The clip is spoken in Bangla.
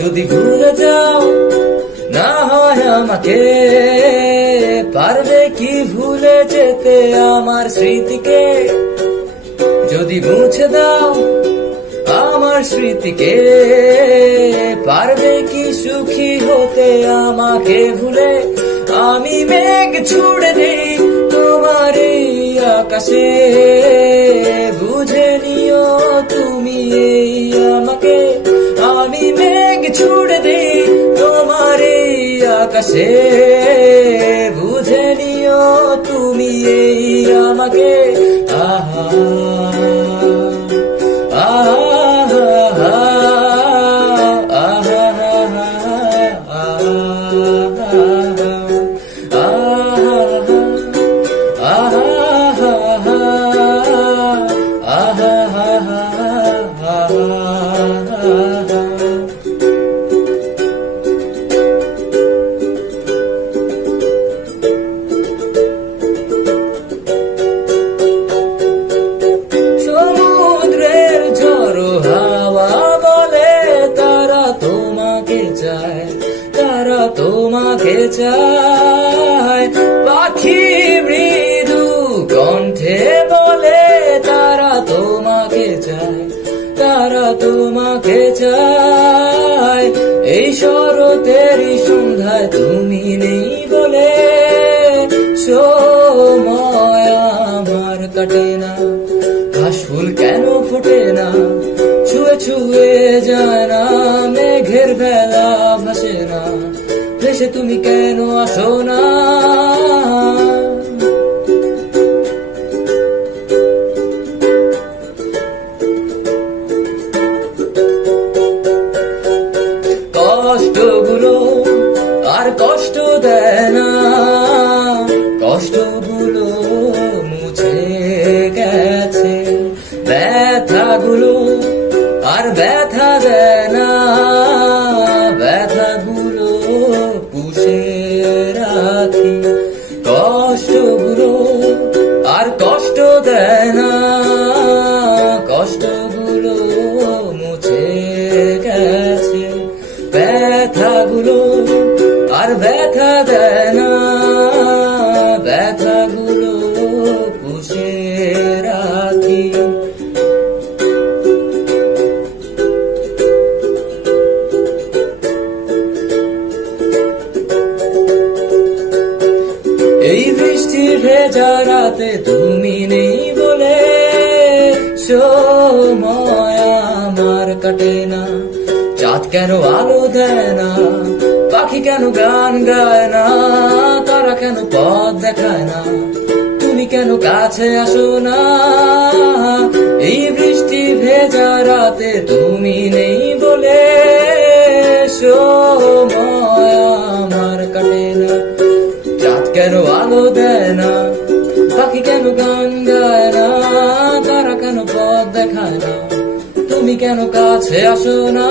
যদি ভুলে যাও না হয় আমাকে, পারবে কি ভুলে যেতে আমার স্মৃতিকে? যদি মুছে দাও আমার স্মৃতিকে, পারবে কি সুখী হতে আমাকে ভুলে? আমি মেঘ ছুড়ে দিই তোমার এই আকাশে, বুঝে নিও তুমি এই আমাকে। আমি মেঘ ছুড়ে দিই তোমার এই আকাশে, বুঝে নিও তুমি এই আমাকে। আহা সমুদ্রের ঝড়ো হাওয়া বলে তারা তোমাকে চায়, তারা তোমাকে চায়। পাখি মৃদু কণ্ঠে বলে তারা তোমাকে চায়, তারা তোমাকে চায়। এই শরতের সন্ধ্যায় তুমি নেই বলে সময় আমার কাটে না। ঘাসফুল কেন ফোটে না, ছুঁয়ে ছুঁয়ে যায় না, মেঘের বেলা ভাসে না, ভেসে তুমি কেন আসো না? কষ্টগুলো আর কষ্ট দেয় না, কষ্টগুলো মুছে গেছে। ব্যথাগুলো আর ব্যথা দেয় না, ব্যথাগুলো পুষে রাখি। কষ্টগুলো আর কষ্ট দেয় না, কষ্টগুলো মুছে গেছে। ব্যথাগুলো আর ব্যথা দেয় না, ব্যথাগুলো পুষে রাখি। এই বৃষ্টির ভেজা রাতে তুমি নেই বলে সময় আমার কাটে না। চাঁদ কেন আলো দেয় না, পাখি কেন গান গায় না, তারা কেন পথ দেখায় না, তুমি কেন কাছে আসো না? এই বৃষ্টি ভেজা রাতে তুমি নেই বলে সময় আমার কাটে না। চাঁদ কেন আলো দেয় না, পাখি কেন গান গায় না, তারা কেন পথ দেখায় না, তুমি কেন কাছে আসো না?